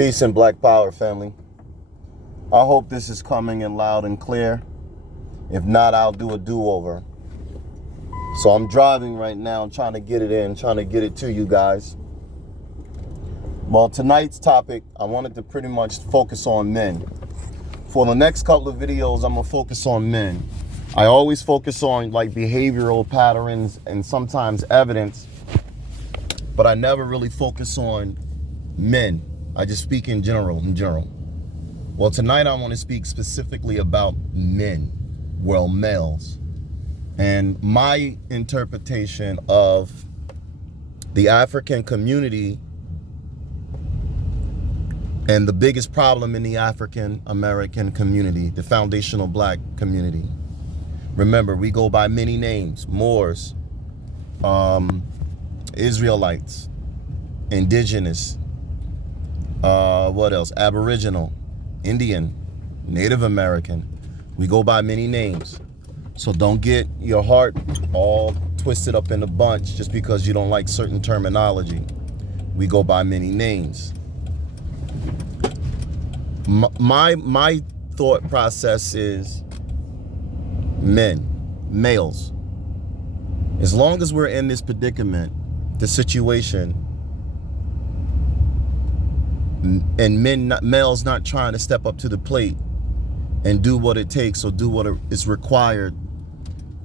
Peace and Black Power, family. I hope this is coming in loud and clear. If not, I'll do a do-over. So I'm driving right now, trying to get it in, trying to get it to you guys. Well, tonight's topic, I wanted to pretty much focus on men. For the next couple of videos, I'm going to focus on men. I always focus on like behavioral patterns and sometimes evidence, but I never really focus on men. I just speak in general. Well, tonight I want to speak specifically about men, well, males, and my interpretation of the African community and the biggest problem in the African American community, the foundational black community. Remember, we go by many names: Moors, Israelites, indigenous, what else? Aboriginal, Indian, Native American. We go by many names. So don't get your heart all twisted up in a bunch just because you don't like certain terminology. We go by many names. My thought process is males. As long as we're in this predicament, the situation, and males not trying to step up to the plate and do what it takes or do what is required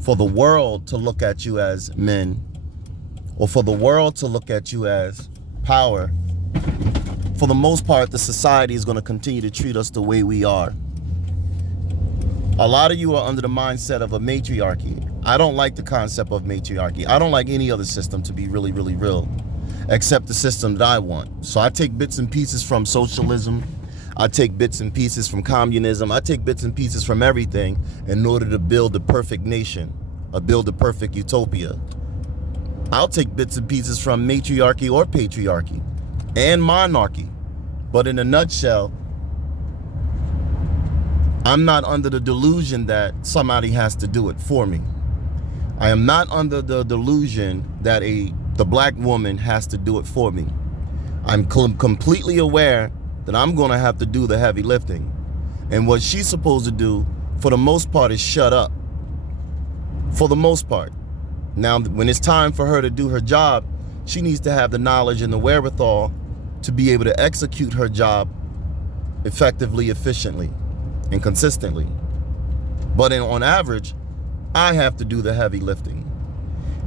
for the world to look at you as men, or for the world to look at you as power, for the most part, the society is going to continue to treat us the way we are. A lot of you are under the mindset of a matriarchy. I don't like the concept of matriarchy. I don't like any other system, to be really, really real, except the system that I want. So I take bits and pieces from socialism. I take bits and pieces from communism. I take bits and pieces from everything in order to build the perfect nation, or build the perfect utopia. I'll take bits and pieces from matriarchy or patriarchy and monarchy. But in a nutshell, I'm not under the delusion that somebody has to do it for me. I am not under the delusion that the black woman has to do it for me. I'm completely aware that I'm going to have to do the heavy lifting. And what she's supposed to do, for the most part, is shut up. For the most part. Now, when it's time for her to do her job, she needs to have the knowledge and the wherewithal to be able to execute her job effectively, efficiently, and consistently. But on average, I have to do the heavy lifting.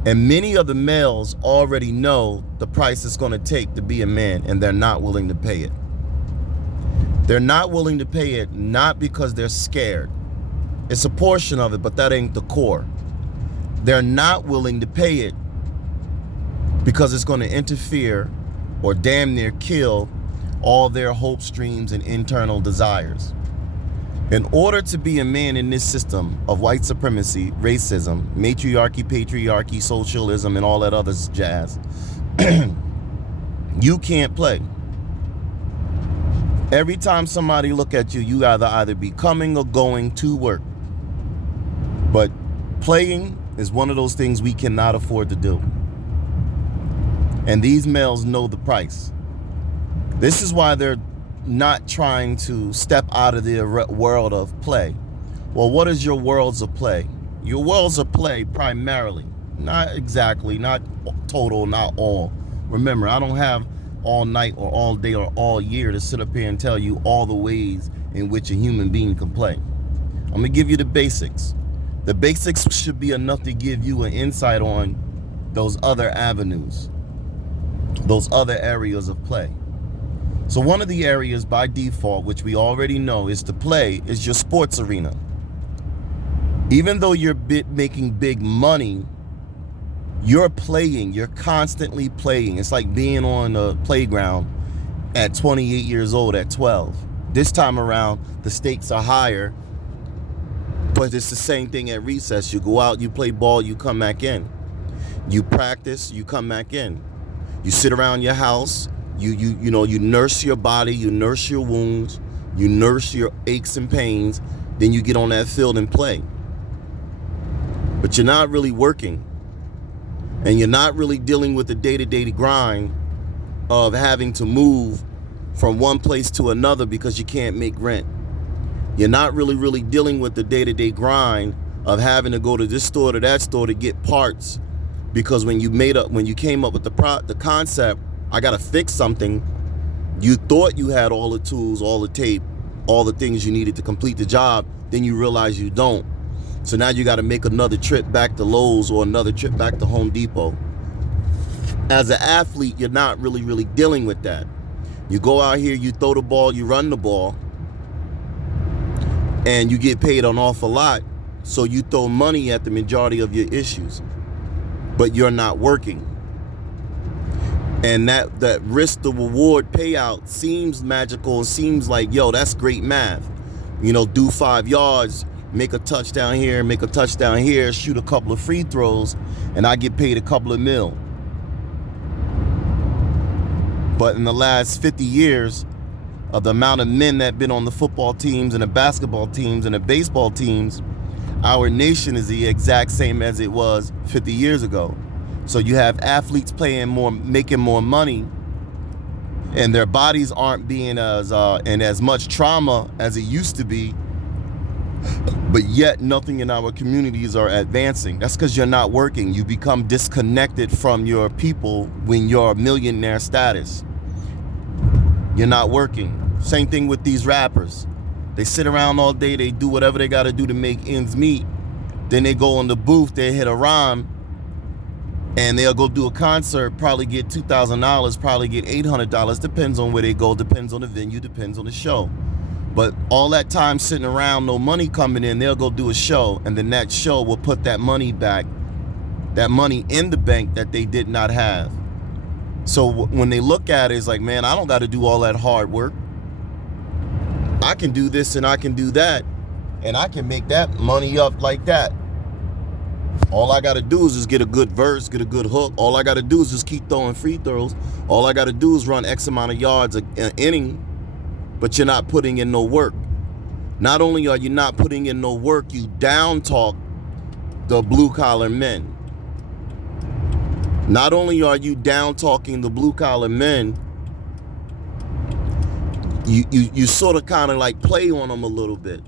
And many of the males already know the price it's going to take to be a man, and they're not willing to pay it. They're not willing to pay it, not because they're scared. It's a portion of it, but that ain't the core. They're not willing to pay it because it's going to interfere or damn near kill all their hopes, dreams, and internal desires. In order to be a man in this system of white supremacy, racism, matriarchy, patriarchy, socialism, and all that other jazz, you can't play. Every time somebody look at you, you either be coming or going to work. But playing is one of those things we cannot afford to do. And these males know the price. This is why they're not trying to step out of the world of play. Well, what is your worlds of play? Your worlds of play primarily, not exactly, not total, not all. Remember, I don't have all night or all day or all year to sit up here and tell you all the ways in which a human being can play. I'm gonna give you the basics. The basics should be enough to give you an insight on those other avenues, those other areas of play. So one of the areas by default, which we already know is to play, is your sports arena. Even though you're making big money, you're playing, you're constantly playing. It's like being on a playground at 28 years old, at 12. This time around, the stakes are higher, but it's the same thing at recess. You go out, you play ball, you come back in. You practice, you come back in. You sit around your house, you nurse your body, you nurse your wounds, you nurse your aches and pains, then you get on that field and play. But you're not really working. And you're not really dealing with the day-to-day grind of having to move from one place to another because you can't make rent. You're not really dealing with the day-to-day grind of having to go to this store to that store to get parts, because when you came up with the concept, I gotta fix something, you thought you had all the tools, all the tape, all the things you needed to complete the job. Then you realize you don't. So now you got to make another trip back to Lowe's or another trip back to Home Depot. As an athlete, you're not really dealing with that. You go out here, you throw the ball, you run the ball, and you get paid an awful lot. So you throw money at the majority of your issues, but you're not working. And that risk to reward payout seems magical and seems like, yo, that's great math. You know, do 5 yards, make a touchdown here, make a touchdown here, shoot a couple of free throws, and I get paid a couple of mil. But in the last 50 years, of the amount of men that have been on the football teams and the basketball teams and the baseball teams, our nation is the exact same as it was 50 years ago. So you have athletes playing more, making more money, and their bodies aren't being in as much trauma as it used to be, but yet nothing in our communities are advancing. That's because you're not working. You become disconnected from your people when you're millionaire status. You're not working. Same thing with these rappers. They sit around all day, they do whatever they gotta do to make ends meet. Then they go in the booth, they hit a rhyme, and they'll go do a concert, probably get $2,000, probably get $800. Depends on where they go, depends on the venue, depends on the show. But all that time sitting around, no money coming in, they'll go do a show, and then that show will put that money back, that money in the bank that they did not have. So when they look at it, it's like, man, I don't got to do all that hard work. I can do this and I can do that, and I can make that money up like that. All I got to do is just get a good verse, get a good hook. All I got to do is just keep throwing free throws. All I got to do is run X amount of yards an inning, but you're not putting in no work. Not only are you not putting in no work, you down talk the blue collar men. Not only are you down talking the blue collar men, you sort of kind of like play on them a little bit.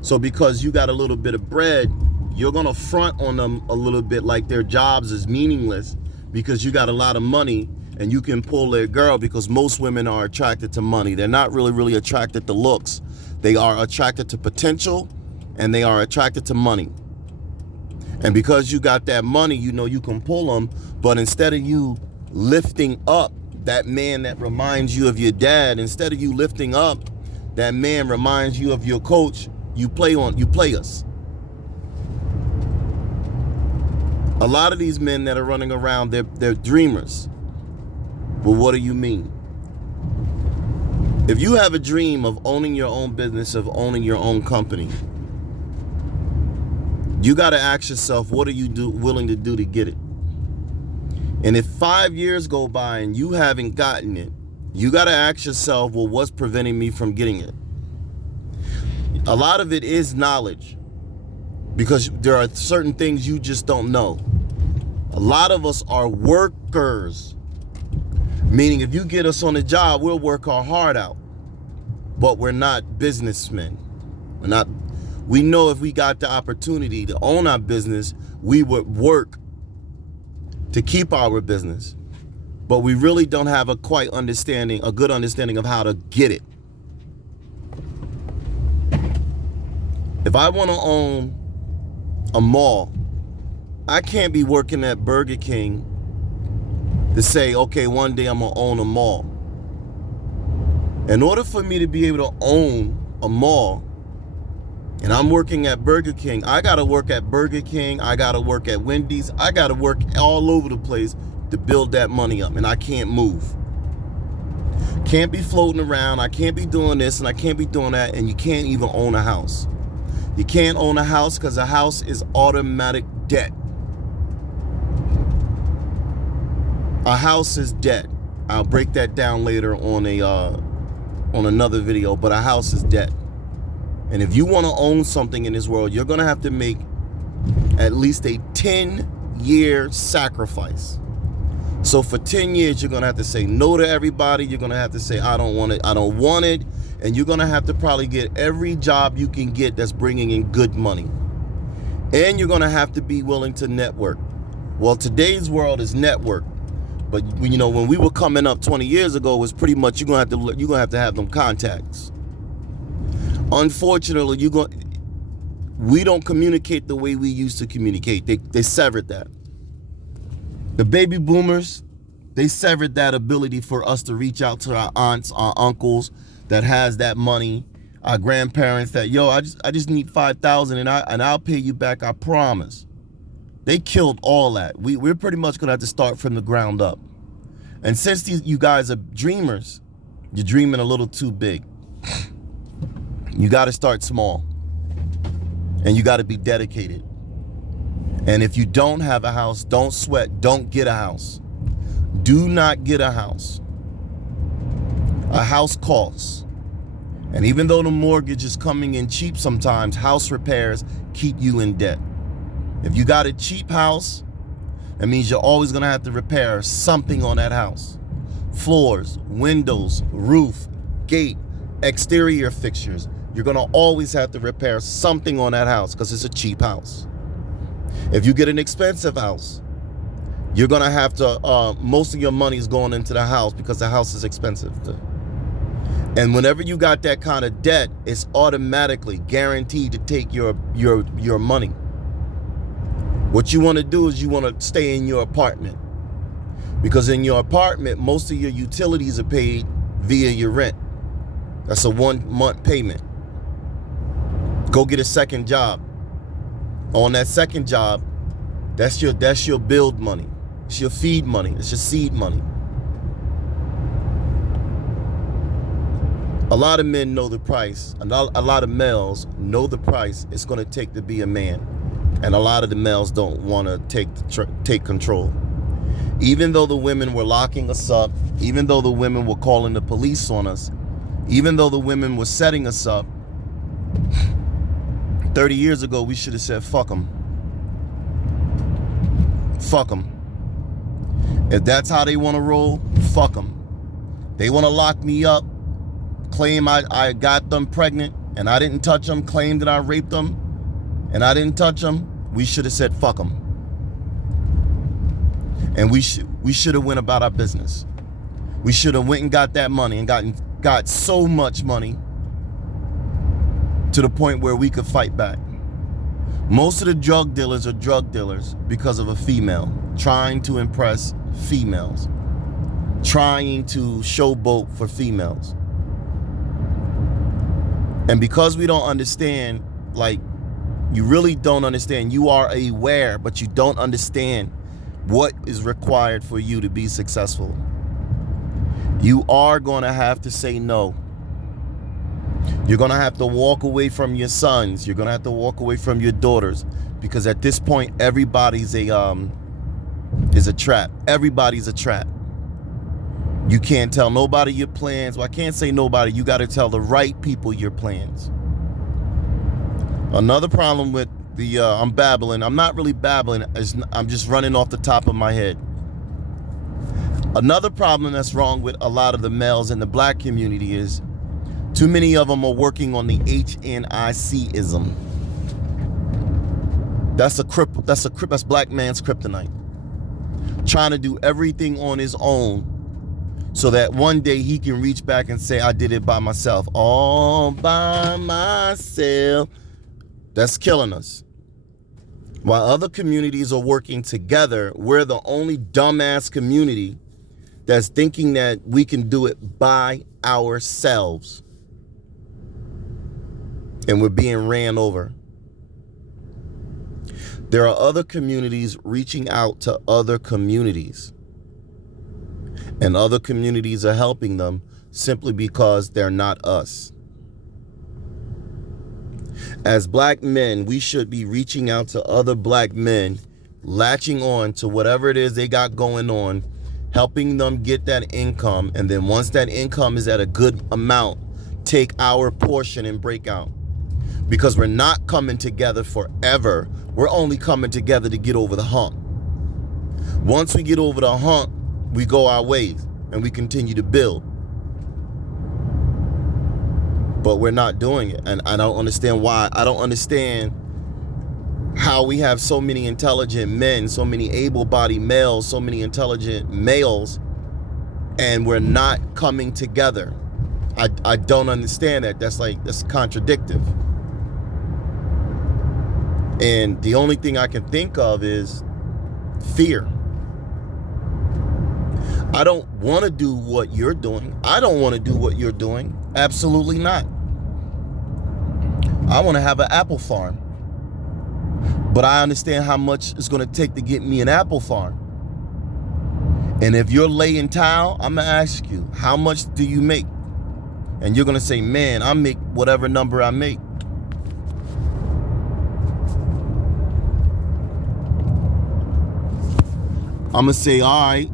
So because you got a little bit of bread, you're going to front on them a little bit like their jobs is meaningless because you got a lot of money and you can pull their girl, because most women are attracted to money. They're not really attracted to looks. They are attracted to potential, and they are attracted to money. And because you got that money, you know you can pull them, but instead of you lifting up that man that reminds you of your dad, instead of you lifting up that man reminds you of your coach, you play us. A lot of these men that are running around, they're dreamers. But what do you mean? If you have a dream of owning your own business, of owning your own company, you got to ask yourself, what are you willing to do to get it? And if 5 years go by and you haven't gotten it, you got to ask yourself, well, what's preventing me from getting it? A lot of it is knowledge, because there are certain things you just don't know. A lot of us are workers, meaning if you get us on a job, we'll work our heart out, but we're not businessmen. We know if we got the opportunity to own our business, we would work to keep our business, but we really don't have a good understanding of how to get it. If I want to own a mall, I can't be working at Burger King to say, okay, one day I'm going to own a mall. In order for me to be able to own a mall, and I'm working at Burger King, I got to work at Burger King, I got to work at Wendy's, I got to work all over the place to build that money up, and I can't move. Can't be floating around, I can't be doing this, and I can't be doing that, and you can't even own a house. You can't own a house because a house is automatic debt. A house is debt. I'll break that down later on another video, but a house is debt. And if you want to own something in this world, you're going to have to make at least a 10-year sacrifice. So for 10 years, you're going to have to say no to everybody. You're going to have to say, I don't want it. I don't want it. And you're going to have to probably get every job you can get that's bringing in good money. And you're going to have to be willing to network. Well, today's world is network. But you know, when we were coming up 20 years ago, it was pretty much you're going to have them contacts. Unfortunately, we don't communicate the way we used to communicate. They severed that. The baby boomers, they severed that ability for us to reach out to our aunts, our uncles that has that money, our grandparents that, yo, I just need $5,000 and I'll pay you back, I promise. They killed all that. We're pretty much gonna have to start from the ground up. And since you guys are dreamers, you're dreaming a little too big. You gotta start small. And you gotta be dedicated. And if you don't have a house, don't sweat. Don't get a house. Do not get a house. A house costs. And even though the mortgage is coming in cheap sometimes, house repairs keep you in debt. If you got a cheap house, that means you're always going to have to repair something on that house. Floors, windows, roof, gate, exterior fixtures. You're going to always have to repair something on that house because it's a cheap house. If you get an expensive house, you're going to have to, most of your money is going into the house because the house is expensive. And whenever you got that kind of debt, it's automatically guaranteed to take your money. What you want to do is you want to stay in your apartment. Because in your apartment, most of your utilities are paid via your rent. That's a 1 month payment. Go get a second job. On that second job, that's your build money. It's your feed money. It's your seed money. A lot of men know the price. A lot of males know the price it's going to take to be a man. And a lot of the males don't want to take control. Even though the women were locking us up, even though the women were calling the police on us, even though the women were setting us up, 30 years ago, we should have said, fuck them. Fuck them. If that's how they want to roll, fuck them. They want to lock me up, claim I got them pregnant and I didn't touch them, claim that I raped them and I didn't touch them, we should have said, fuck them. And we should have went about our business. We should have went and got that money and got so much money to the point where we could fight back. Most of the drug dealers are drug dealers because of a female, trying to impress females, trying to showboat for females. And because we don't understand, like, you really don't understand. You are aware, but you don't understand what is required for you to be successful. You are going to have to say no. You're going to have to walk away from your sons. You're going to have to walk away from your daughters, because at this point, everybody's is a trap. Everybody's a trap. You can't tell nobody your plans. Well, I can't say nobody. You got to tell the right people your plans. Another problem with I'm babbling. I'm not really babbling. I'm just running off the top of my head. Another problem that's wrong with a lot of the males in the black community is too many of them are working on the HNIC-ism. That's black man's kryptonite. Trying to do everything on his own so that one day he can reach back and say, I did it by myself. All by myself. That's killing us. While other communities are working together, we're the only dumbass community that's thinking that we can do it by ourselves. And we're being ran over. There are other communities reaching out to other communities. And other communities are helping them simply because they're not us. As black men, we should be reaching out to other black men, latching on to whatever it is they got going on, helping them get that income. And then once that income is at a good amount, take our portion and break out. Because we're not coming together forever. We're only coming together to get over the hump. Once we get over the hump, we go our ways and we continue to build. But we're not doing it. And I don't understand why. I don't understand how we have so many intelligent men, so many able-bodied males, so many intelligent males, and we're not coming together. I don't understand that. That's contradictive. And the only thing I can think of is fear. I don't want to do what you're doing. I don't want to do what you're doing. Absolutely not. I want to have an apple farm. But I understand how much it's going to take to get me an apple farm. And if you're laying tile, I'm going to ask you, how much do you make? And you're going to say, man, I make whatever number I make. I'm going to say, all right,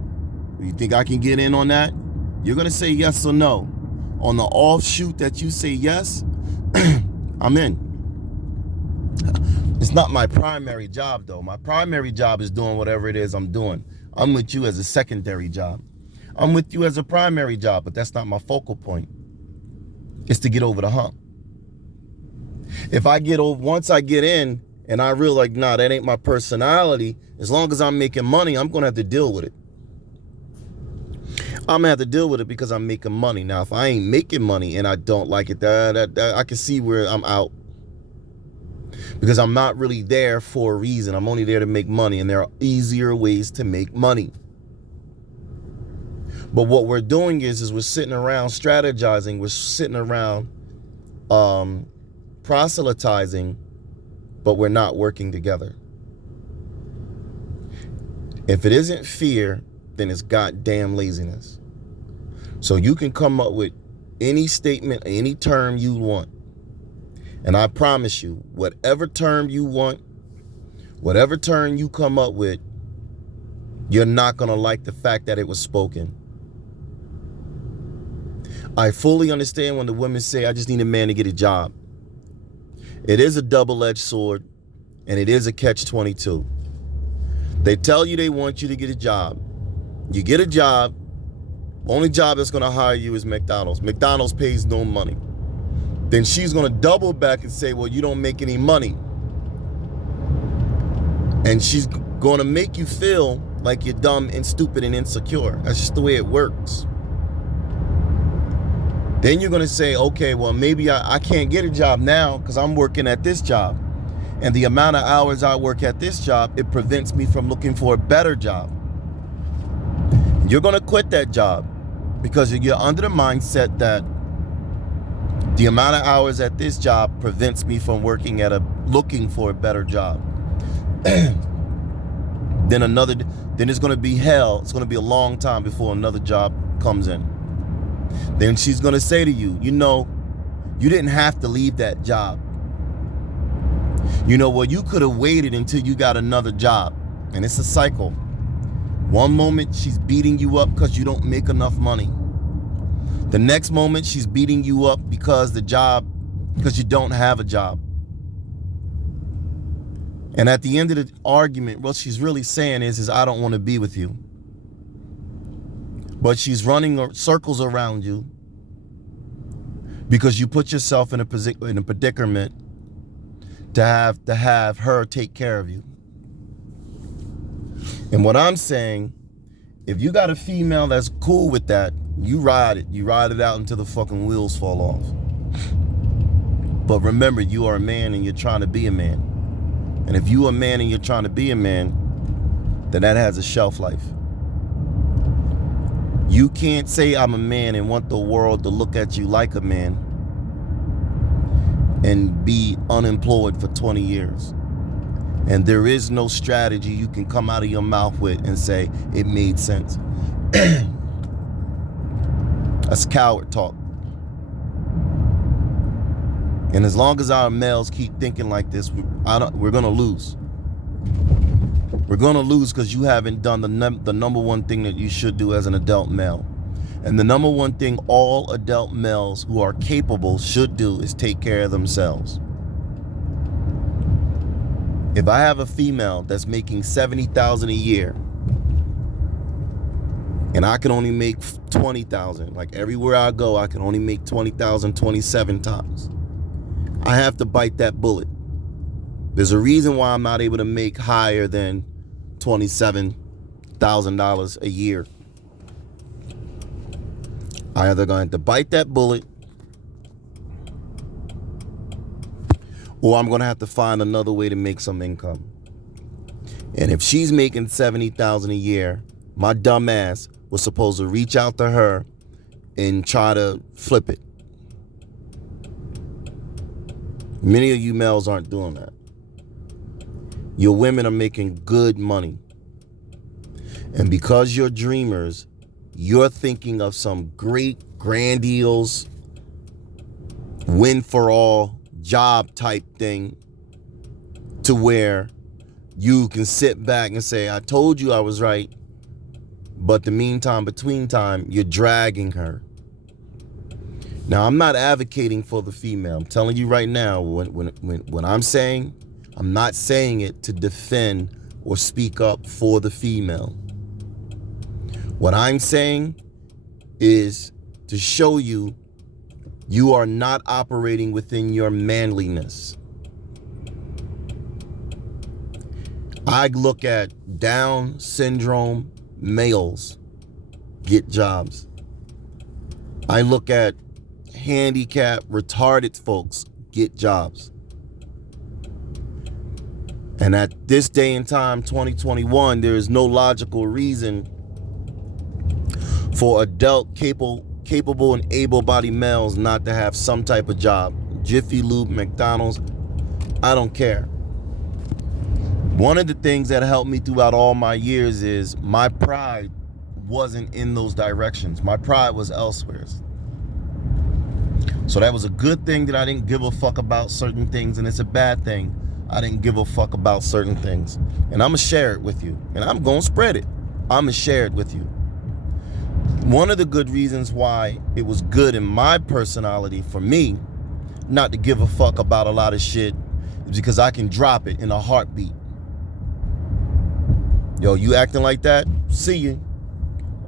you think I can get in on that? You're going to say yes or no. On the offshoot that you say yes, I'm in. It's not my primary job, though. My primary job is doing whatever it is I'm doing. I'm with you as a secondary job. I'm with you as a primary job, but that's not my focal point. It's to get over the hump. If I get over, once I get in and I realize, nah, that ain't my personality, as long as I'm making money, I'm going to have to deal with it. I'm going to have to deal with it because I'm making money. Now, if I ain't making money and I don't like it, that I can see where I'm out. Because I'm not really there for a reason. I'm only there to make money, and there are easier ways to make money. But what we're doing is we're sitting around strategizing. We're sitting around proselytizing, but we're not working together. If it isn't fear, then it's goddamn laziness. So you can come up with any statement, any term you want. And I promise you, whatever term you want, whatever term you come up with, you're not going to like the fact that it was spoken. I fully understand when the women say, I just need a man to get a job. It is a double-edged sword, and it is a catch-22. They tell you they want you to get a job. You get a job. Only job that's going to hire you is McDonald's. McDonald's pays no money. Then she's going to double back and say, well, you don't make any money. And she's going to make you feel like you're dumb and stupid and insecure. That's just the way it works. Then you're going to say, okay, well, maybe I can't get a job now because I'm working at this job. And the amount of hours I work at this job, it prevents me from looking for a better job. You're going to quit that job because you're under the mindset that the amount of hours at this job prevents me from looking for a better job. Then it's going to be hell. It's going to be a long time before another job comes in. Then she's going to say to you, you know, you didn't have to leave that job. You know, well, you could have waited until you got another job. And it's a cycle. One moment she's beating you up because you don't make enough money. The next moment she's beating you up because you don't have a job. And at the end of the argument, what she's really saying is I don't want to be with you. But she's running circles around you because you put yourself in a predicament to have her take care of you. And what I'm saying, if you got a female that's cool with that, you ride it out until the fucking wheels fall off. But remember, you are a man and you're trying to be a man. And if you're a man and you're trying to be a man, then that has a shelf life. You can't say I'm a man and want the world to look at you like a man and be unemployed for 20 years. And there is no strategy you can come out of your mouth with and say it made sense. That's coward talk. And as long as our males keep thinking like this, we're going to lose. We're going to lose because you haven't done the number one thing that you should do as an adult male. And the number one thing all adult males who are capable should do is take care of themselves. If I have a female that's making $70,000 a year and I can only make 20,000. Like everywhere I go, I can only make 20,000 27 times. I have to bite that bullet. There's a reason why I'm not able to make higher than $27,000 a year. I either going to bite that bullet, or I'm going to have to find another way to make some income. And if she's making 70,000 a year, my dumb ass was supposed to reach out to her and try to flip it. Many of you males aren't doing that. Your women are making good money. And because you're dreamers, you're thinking of some great, grandiose, win-for-all job type thing to where you can sit back and say, I told you I was right. But the meantime, between time, you're dragging her. Now, I'm not advocating for the female. I'm telling you right now, when I'm saying, I'm not saying it to defend or speak up for the female. What I'm saying is to show you you are not operating within your manliness. I look at Down syndrome males get jobs. I look at handicapped, retarded folks get jobs. And at this day and time, 2021, there is no logical reason for adult, capable and able-bodied males not to have some type of job. Jiffy Lube, McDonald's, I don't care. One of the things that helped me throughout all my years is my pride wasn't in those directions. My pride was elsewhere. So that was a good thing that I didn't give a fuck about certain things, and it's a bad thing I didn't give a fuck about certain things. And I'm going to share it with you, and I'm going to spread it. I'm going to share it with you. One of the good reasons why it was good in my personality for me not to give a fuck about a lot of shit is because I can drop it in a heartbeat. Yo, you acting like that? See you.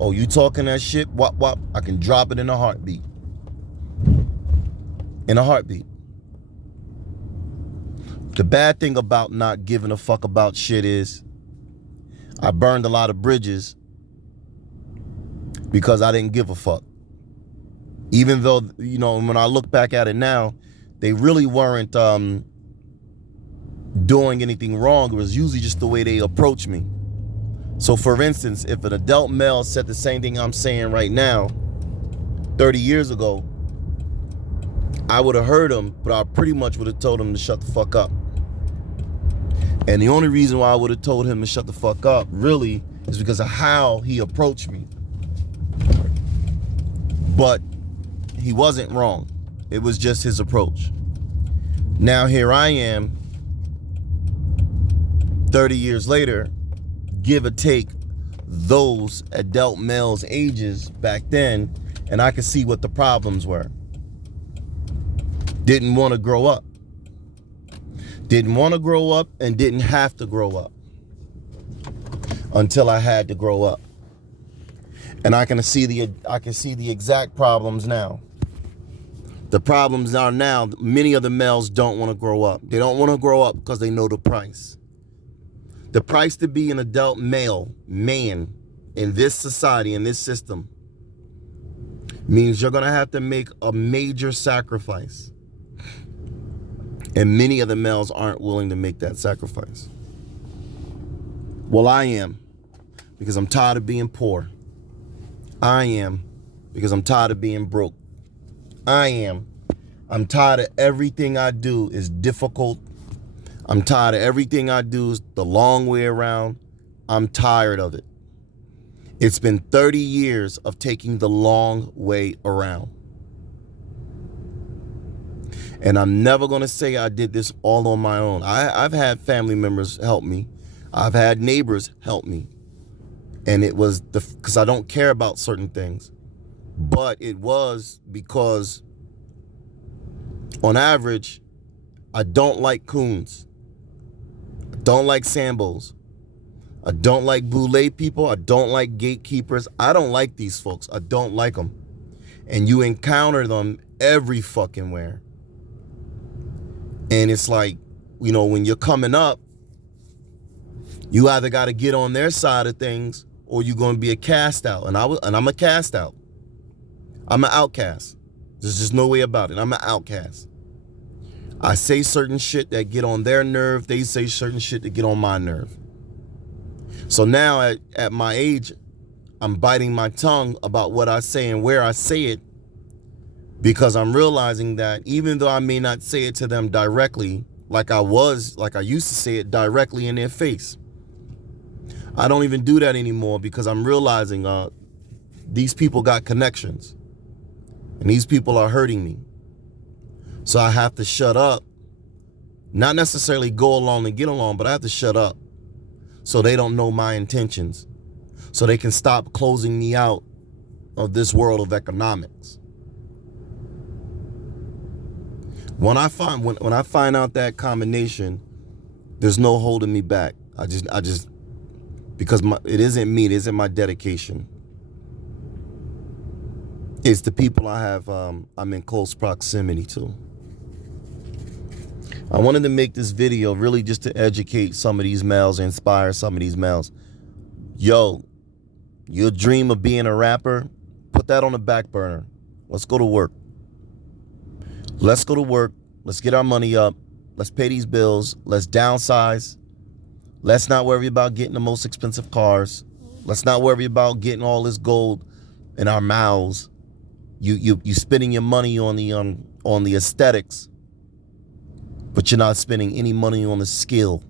Oh, you talking that shit? Wop, wop. I can drop it in a heartbeat. In a heartbeat. The bad thing about not giving a fuck about shit is I burned a lot of bridges because I didn't give a fuck. Even though, you know, when I look back at it now, they really weren't doing anything wrong. It was usually just the way they approached me. So for instance, if an adult male said the same thing I'm saying right now, 30 years ago, I would have heard him, but I pretty much would have told him to shut the fuck up. And the only reason why I would have told him to shut the fuck up, really, is because of how he approached me. But he wasn't wrong. It was just his approach. Now here I am, 30 years later, give or take those adult males' ages back then, and I could see what the problems were. Didn't want to grow up. Didn't want to grow up and didn't have to grow up until I had to grow up. And I can see the exact problems now. The problems are now, many of the males don't want to grow up. They don't want to grow up because they know the price. The price to be an adult man in this society, in this system, means you're going to have to make a major sacrifice. And many of the males aren't willing to make that sacrifice. Well, I am, because I'm tired of being poor. I am, because I'm tired of being broke. I'm tired of everything I do is difficult. I'm tired of everything I do is the long way around. I'm tired of it. It's been 30 years of taking the long way around. And I'm never going to say I did this all on my own. I've had family members help me. I've had neighbors help me. And it was because I don't care about certain things. But it was because, on average, I don't like coons. I don't like Sambos. I don't like boule people. I don't like gatekeepers. I don't like these folks. I don't like them. And you encounter them every fucking where. And it's like, you know, when you're coming up, you either got to get on their side of things or you're going to be a cast out. And I'm a cast out. I'm an outcast. There's just no way about it. I'm an outcast. I say certain shit that get on their nerve. They say certain shit that get on my nerve. So now at my age, I'm biting my tongue about what I say and where I say it, because I'm realizing that even though I may not say it to them directly, like I used to say it directly in their face, I don't even do that anymore, because I'm realizing these people got connections and these people are hurting me. So I have to shut up, not necessarily go along and get along, but I have to shut up so they don't know my intentions, so they can stop closing me out of this world of economics. When I find out that combination, there's no holding me back. I just because it isn't me, it isn't my dedication. It's the people I'm in close proximity to. I wanted to make this video really just to educate some of these males, inspire some of these males. Yo, your dream of being a rapper, put that on the back burner. Let's go to work. Let's go to work. Let's get our money up. Let's pay these bills. Let's downsize. Let's not worry about getting the most expensive cars. Let's not worry about getting all this gold in our mouths. You spending your money on the aesthetics, but you're not spending any money on the skill.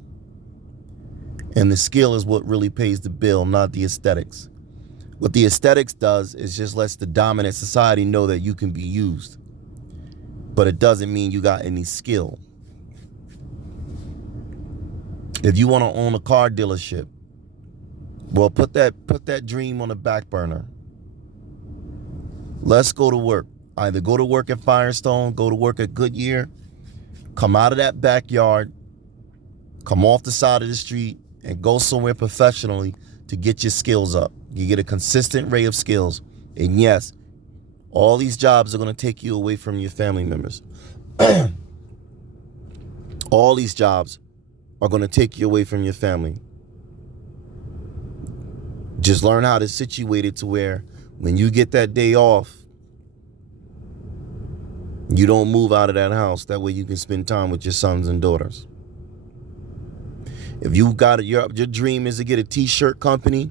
And the skill is what really pays the bill, not the aesthetics. What the aesthetics does is just lets the dominant society know that you can be used. But it doesn't mean you got any skill. If you want to own a car dealership, well, put that dream on the back burner. Let's go to work. Either go to work at Firestone, go to work at Goodyear, come out of that backyard, come off the side of the street, and go somewhere professionally to get your skills up. You get a consistent array of skills. And yes, all these jobs are going to take you away from your family members. All these jobs are going to take you away from your family. Just learn how to situate it to where when you get that day off, you don't move out of that house. That way you can spend time with your sons and daughters. If you got it, your dream is to get a t-shirt company,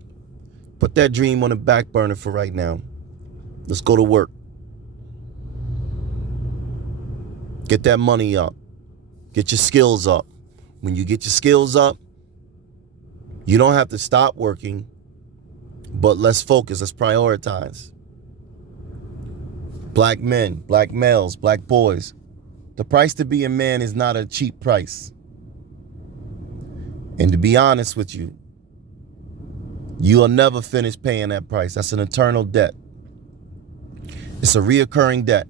put that dream on the back burner for right now. Let's go to work. Get that money up. Get your skills up. When you get your skills up, you don't have to stop working, but let's focus, let's prioritize. Black men, black males, black boys. The price to be a man is not a cheap price. And to be honest with you, you'll never finish paying that price. That's an eternal debt. It's a reoccurring debt.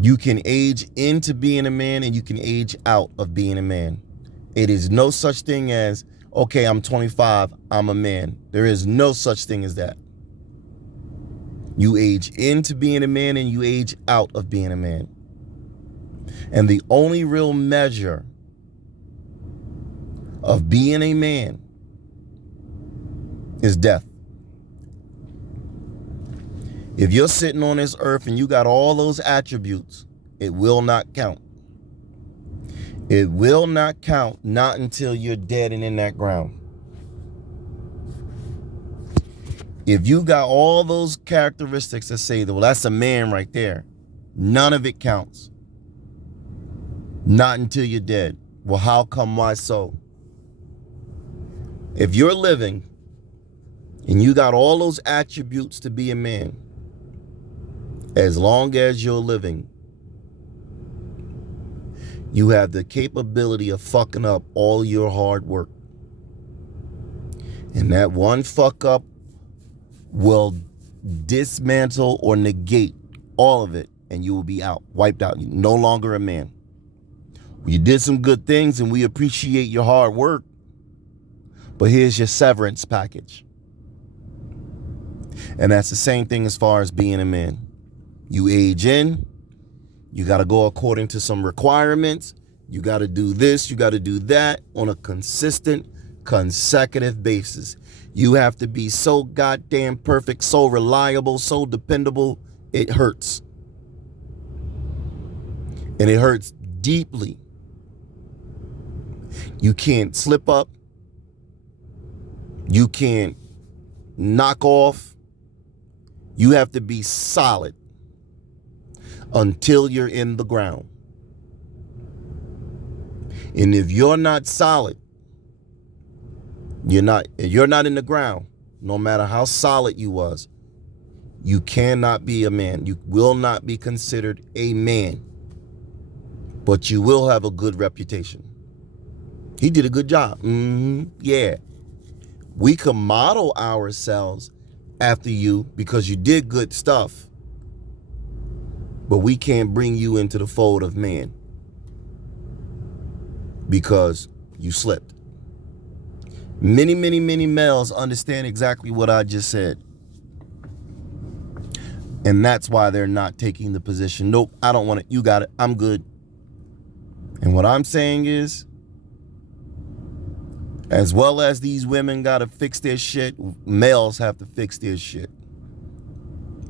You can age into being a man and you can age out of being a man. It is no such thing as, okay, I'm 25, I'm a man. There is no such thing as that. You age into being a man and you age out of being a man. And the only real measure of being a man is death. If you're sitting on this earth and you got all those attributes, it will not count. It will not count, not until you're dead and in that ground. If you got all those characteristics that say, well, that's a man right there, none of it counts. Not until you're dead. Well, how come, why so? If you're living and you got all those attributes to be a man, as long as you're living, you have the capability of fucking up all your hard work. And that one fuck up will dismantle or negate all of it, and you will be out, wiped out. You're no longer a man. You did some good things, and we appreciate your hard work, But here's your severance package. And that's the same thing as far as being a man. You age in, you got to go according to some requirements. You got to do this, you got to do that on a consistent, consecutive basis. You have to be so goddamn perfect, so reliable, so dependable, it hurts. And it hurts deeply. You can't slip up. You can't knock off. You have to be solid until you're in the ground. And if you're not solid, you're not in the ground, no matter how solid you was, you cannot be a man. You will not be considered a man, but you will have a good reputation. He did a good job. Yeah. We can model ourselves after you because you did good stuff, but we can't bring you into the fold of man because you slipped. Many, many, many males understand exactly what I just said. And that's why they're not taking the position. Nope, I don't want it. You got it. I'm good. And what I'm saying is, as well as these women got to fix their shit, males have to fix their shit.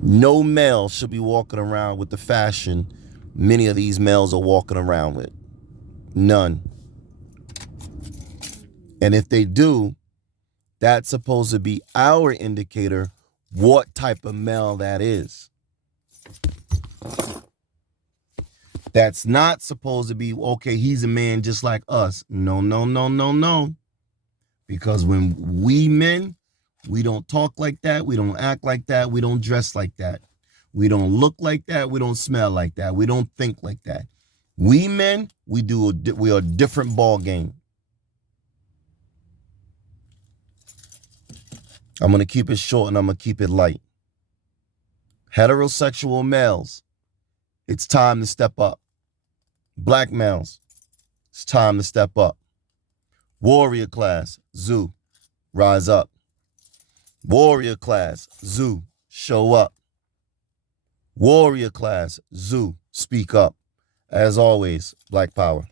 No male should be walking around with the fashion many of these males are walking around with. None. And if they do, that's supposed to be our indicator what type of male that is. That's not supposed to be, okay, he's a man just like us. No, no, no, no, no. Because when we men, we don't talk like that. We don't act like that. We don't dress like that. We don't look like that. We don't smell like that. We don't think like that. We men, we are a different ball game. I'm going to keep it short and I'm going to keep it light. Heterosexual males, it's time to step up. Black males, it's time to step up. Warrior class, Zoo, rise up. Warrior class, Zoo, show up. Warrior class, Zoo, speak up. As always, Black Power.